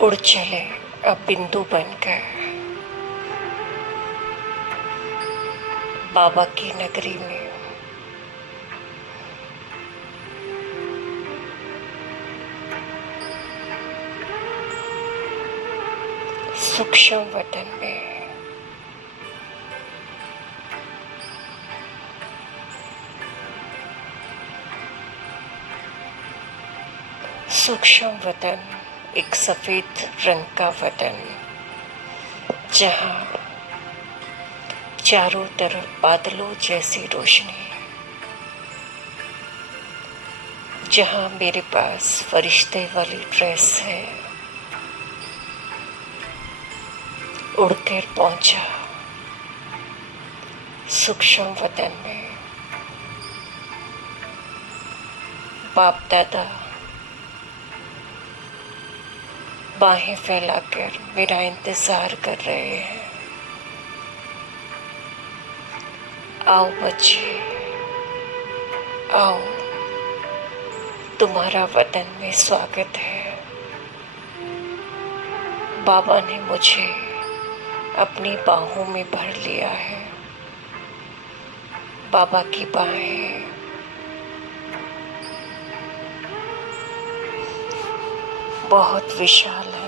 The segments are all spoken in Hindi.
उड़ चले अब बिंदु बनकर बाबा की नगरी में। सूक्ष्म वतन में सूक्ष्म वतन, एक सफेद रंग का वतन, जहां चारों तरफ बादलों जैसी रोशनी, जहां मेरे पास फरिश्ते वाली ड्रेस है। उड़कर पहुंचा सूक्ष्म वतन में। बाप दादा बाहें फैलाकर मेरा इंतजार कर रहे हैं। आओ बच्चे, आओ, तुम्हारा वतन में स्वागत है। बाबा ने मुझे अपनी बाहों में भर लिया है। बाबा की बाहें बहुत विशाल है।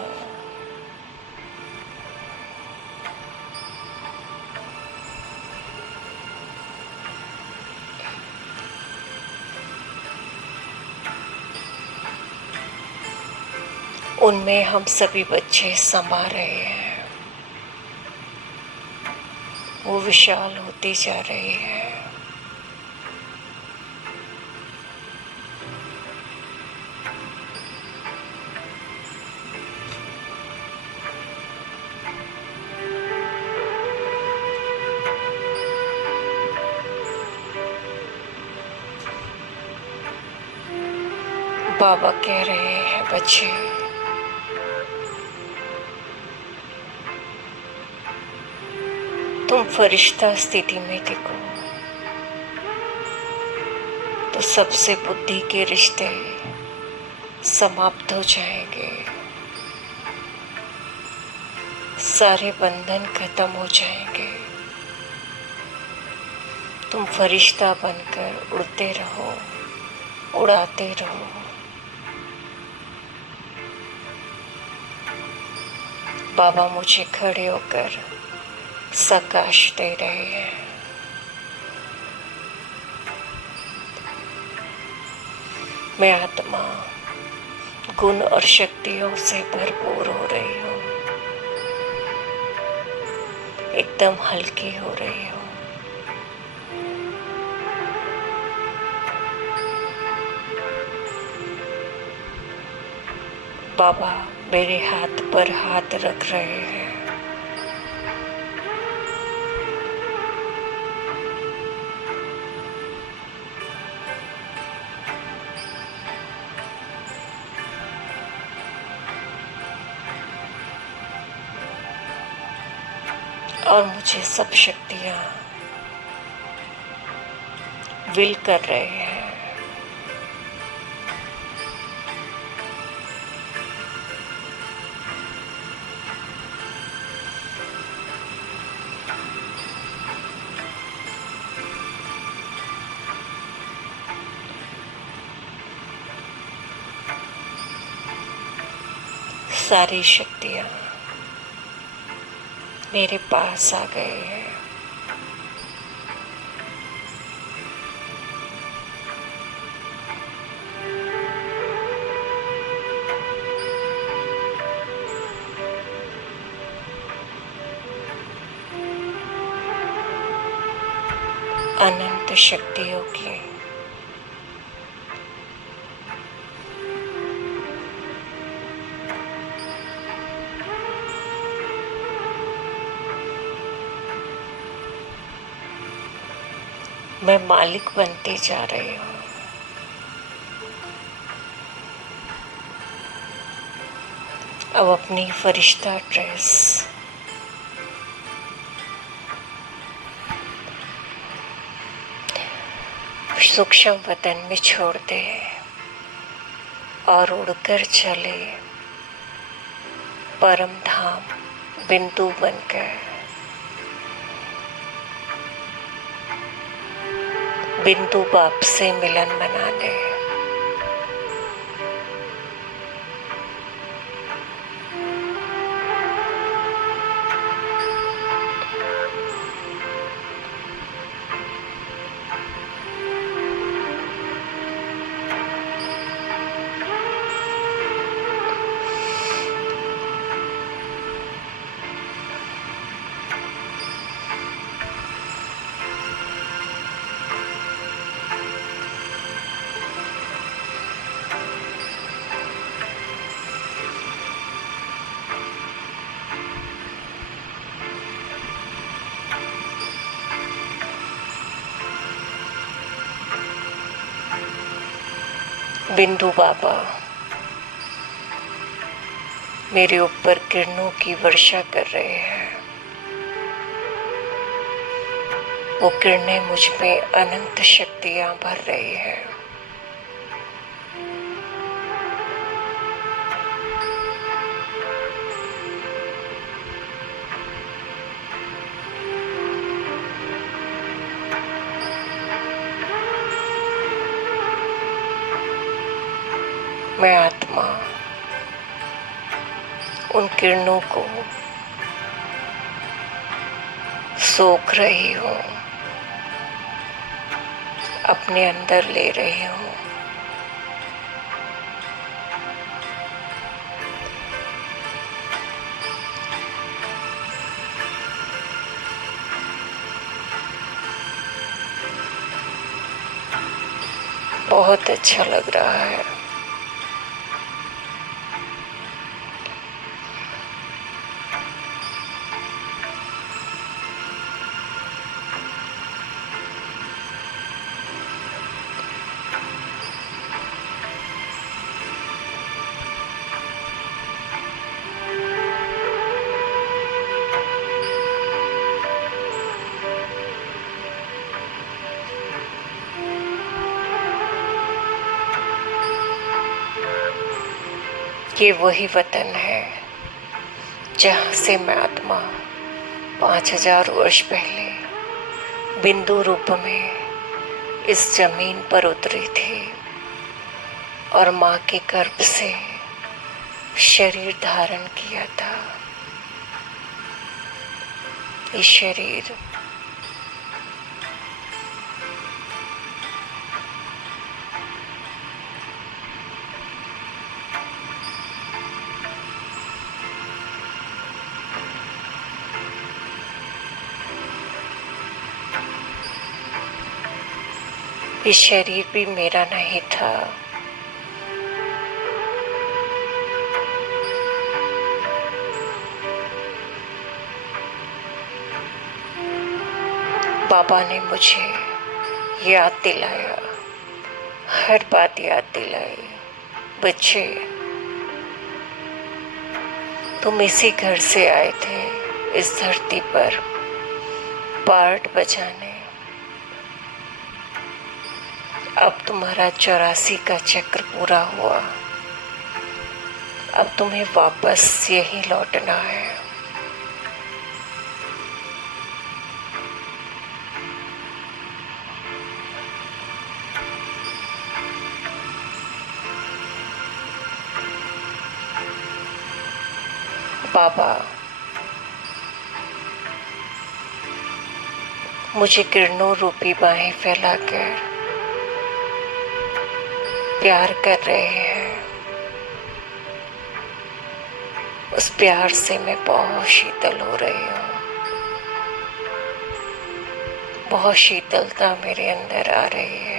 उनमें हम सभी बच्चे समा रहे हैं। वो विशाल होती जा रही है। बाबा कह रहे हैं, बच्चे, तुम फरिश्ता स्थिति में टिको तो सबसे बुद्धि के रिश्ते समाप्त हो जाएंगे। सारे बंधन खत्म हो जाएंगे। तुम फरिश्ता बनकर उड़ते रहो, उड़ाते रहो। बाबा मुझे खड़े होकर सकाश दे रहे हैं। मैं आत्मा गुण और शक्तियों से भरपूर हो रही हूँ। एकदम हल्की हो रही हूँ। बाबा मेरे हाथ पर हाथ रख रहे हैं। और मुझे सब शक्तियां विल कर रहे हैं। सारी शक्तियां मेरे पास आ गए हैं। अनंत शक्तियों की मैं मालिक बनते जा रही हूँ। अब अपनी फरिश्ता ड्रेस सूक्ष्म वतन में छोड़ दे और उड़कर चले परम धाम बिंदु बनकर बिंदु बाप से मिलन मनाने बिंदु बाबा मेरे ऊपर किरणों की वर्षा कर रहे हैं। वो किरणें मुझ में अनंत शक्तियां भर रही हैं। मैं आत्मा उन किरणों को सोख रही हूँ, अपने अंदर ले रही हूँ। बहुत अच्छा लग रहा है। ये वही वतन है जहाँ से मैं आत्मा 5000 वर्ष पहले बिंदु रूप में इस जमीन पर उतरी थी और माँ के गर्भ से शरीर धारण किया था। ये शरीर ये शरीर भी मेरा नहीं था। बाबा ने मुझे याद दिलाया, हर बात याद दिलाई। बच्चे, तुम इसी घर से आए थे इस धरती पर पार्ट बजाने। अब तुम्हारा 84 का चक्र पूरा हुआ। अब तुम्हें वापस यही लौटना है। बाबा मुझे किरणों रूपी बाहें फैलाकर प्यार कर रहे हैं। उस प्यार से मैं बहुत शीतल हो रही हूँ। बहुत शीतलता मेरे अंदर आ रही है।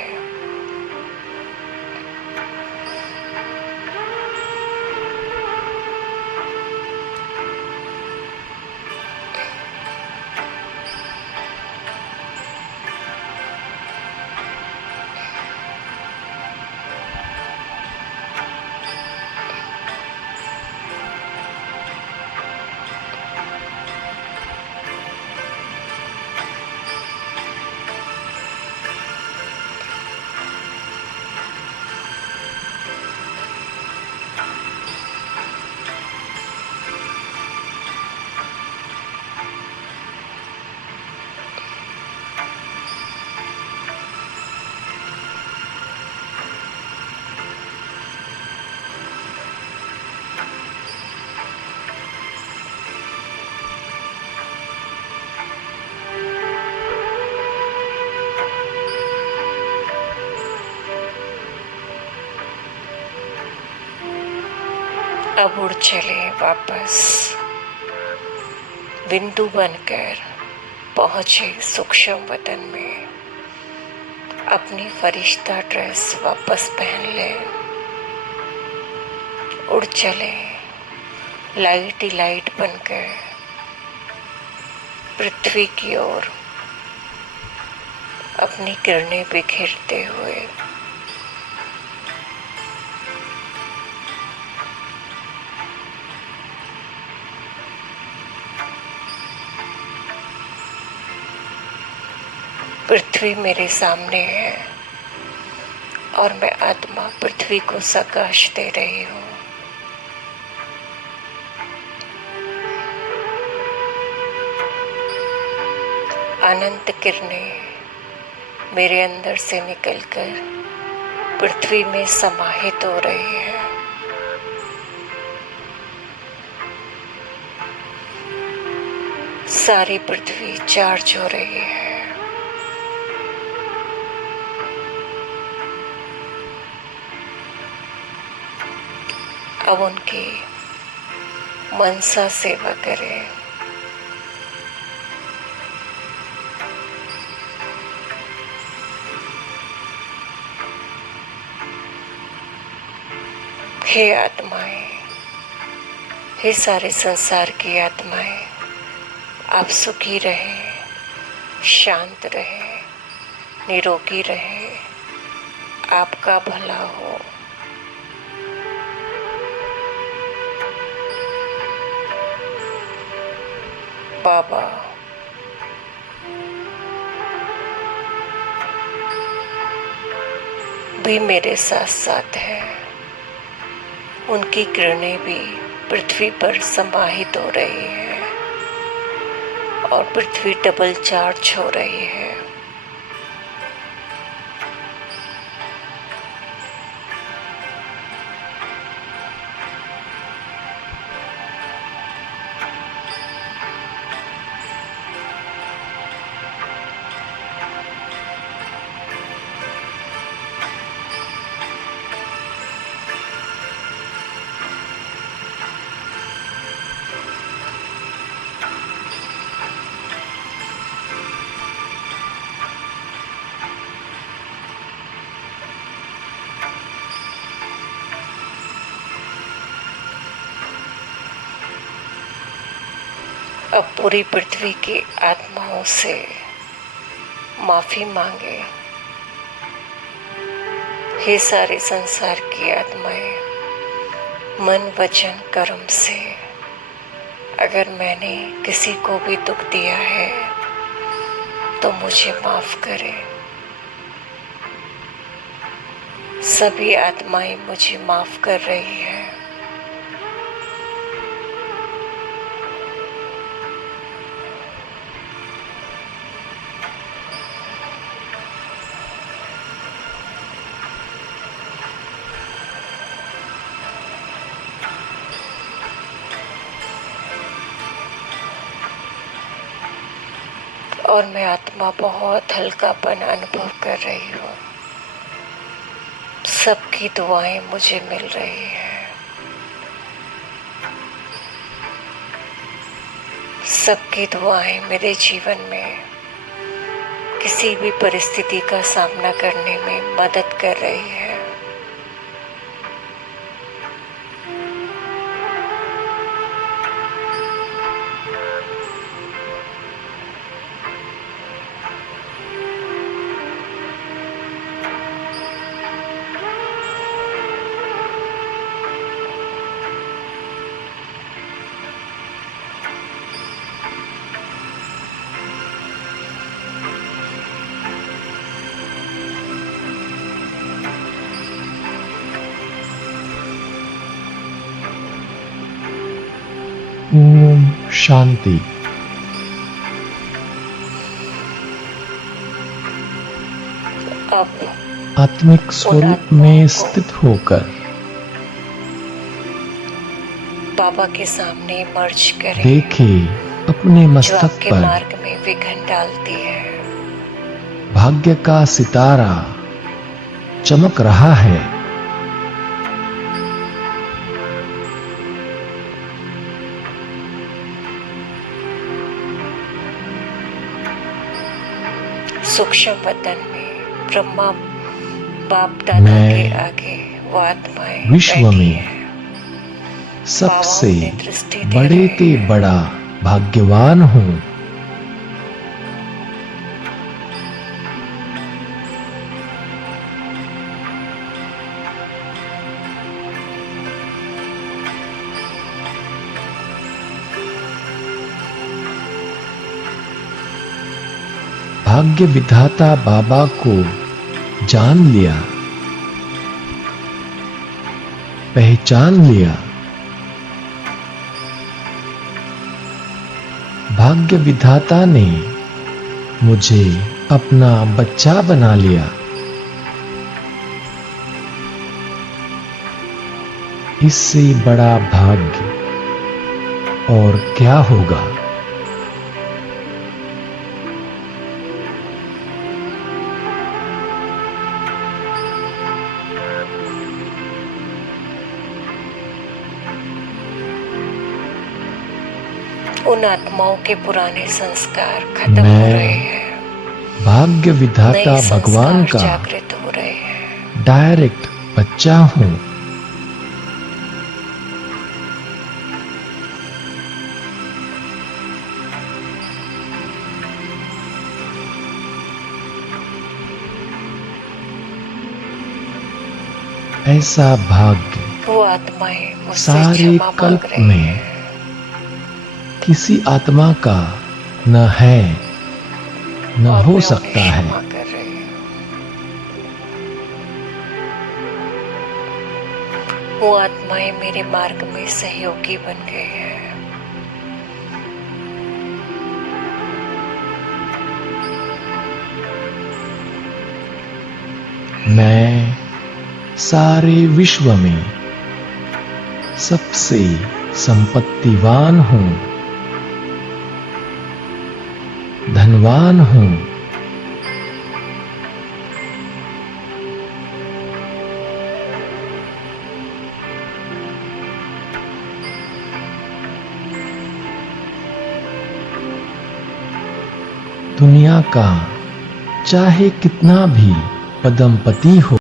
अब उड़ चले वापस, बिंदु बनकर पहुंचे सूक्ष्म वतन में। अपनी फरिश्ता ड्रेस वापस पहन ले, उड़ चले लाइट ही लाइट बनकर पृथ्वी की ओर, अपनी किरणें बिखेरते हुए। पृथ्वी मेरे सामने है और मैं आत्मा पृथ्वी को प्रकाश दे रही हूँ। अनंत किरणें मेरे अंदर से निकलकर पृथ्वी में समाहित हो रही है। सारी पृथ्वी चार्ज हो रही है। अब उनकी मनसा सेवा करें। हे आत्माएं, हे सारे संसार की आत्माएं, आप सुखी रहें, शांत रहें, निरोगी रहें, आपका भला हो। बाबा भी मेरे साथ साथ है। उनकी किरणें भी पृथ्वी पर समाहित हो रही है और पृथ्वी डबल चार्ज हो रही है। अब पूरी पृथ्वी की आत्माओं से माफी मांगे। हे सारे संसार की आत्माएं, मन वचन कर्म से अगर मैंने किसी को भी दुख दिया है तो मुझे माफ करें। सभी आत्माएं मुझे माफ कर रही है। और मैं आत्मा बहुत हल्कापन अनुभव कर रही हूँ। सबकी दुआएं मुझे मिल रही हैं। सबकी दुआएं मेरे जीवन में किसी भी परिस्थिति का सामना करने में मदद कर रही है। ओम शांति। अब आत्मिक स्वरूप में स्थित होकर बाबा के सामने मर्ज करें। देखिए अपने जो मस्तक आपके पर मार्ग में विघ्न डालती है। भाग्य का सितारा चमक रहा है। सूक्ष्म वतन में ब्रह्मा बाप दादा मैं के आगे वो आत्माएं विश्व बैठी में हैं। सबसे बाबा उन्हें दृष्टि दे बड़े रहे ते हैं। बड़ा भाग्यवान हूँ। भाग्य विधाता बाबा को जान लिया, पहचान लिया। भाग्य विधाता ने मुझे अपना बच्चा बना लिया। इससे बड़ा भाग्य और क्या होगा। उन आत्माओं के पुराने संस्कार खत्म हो मैं रहे हैं। भाग्य विधाता नए भगवान संस्कार का जागृत हो रहे हैं। डायरेक्ट बच्चा हूं। ऐसा भाग्य वो आत्माएं मुझसे सारे क्षमा मांग कल्प रही में हैं। किसी आत्मा का न है न और हो मैं सकता उन्हें है। क्षमा कर रही हूँ। वो आत्माएं मेरे मार्ग में सहयोगी बन गए हैं। मैं सारे विश्व में सबसे संपत्तिवान हूं, धनवान हूं। दुनिया का चाहे कितना भी पदमपति हो,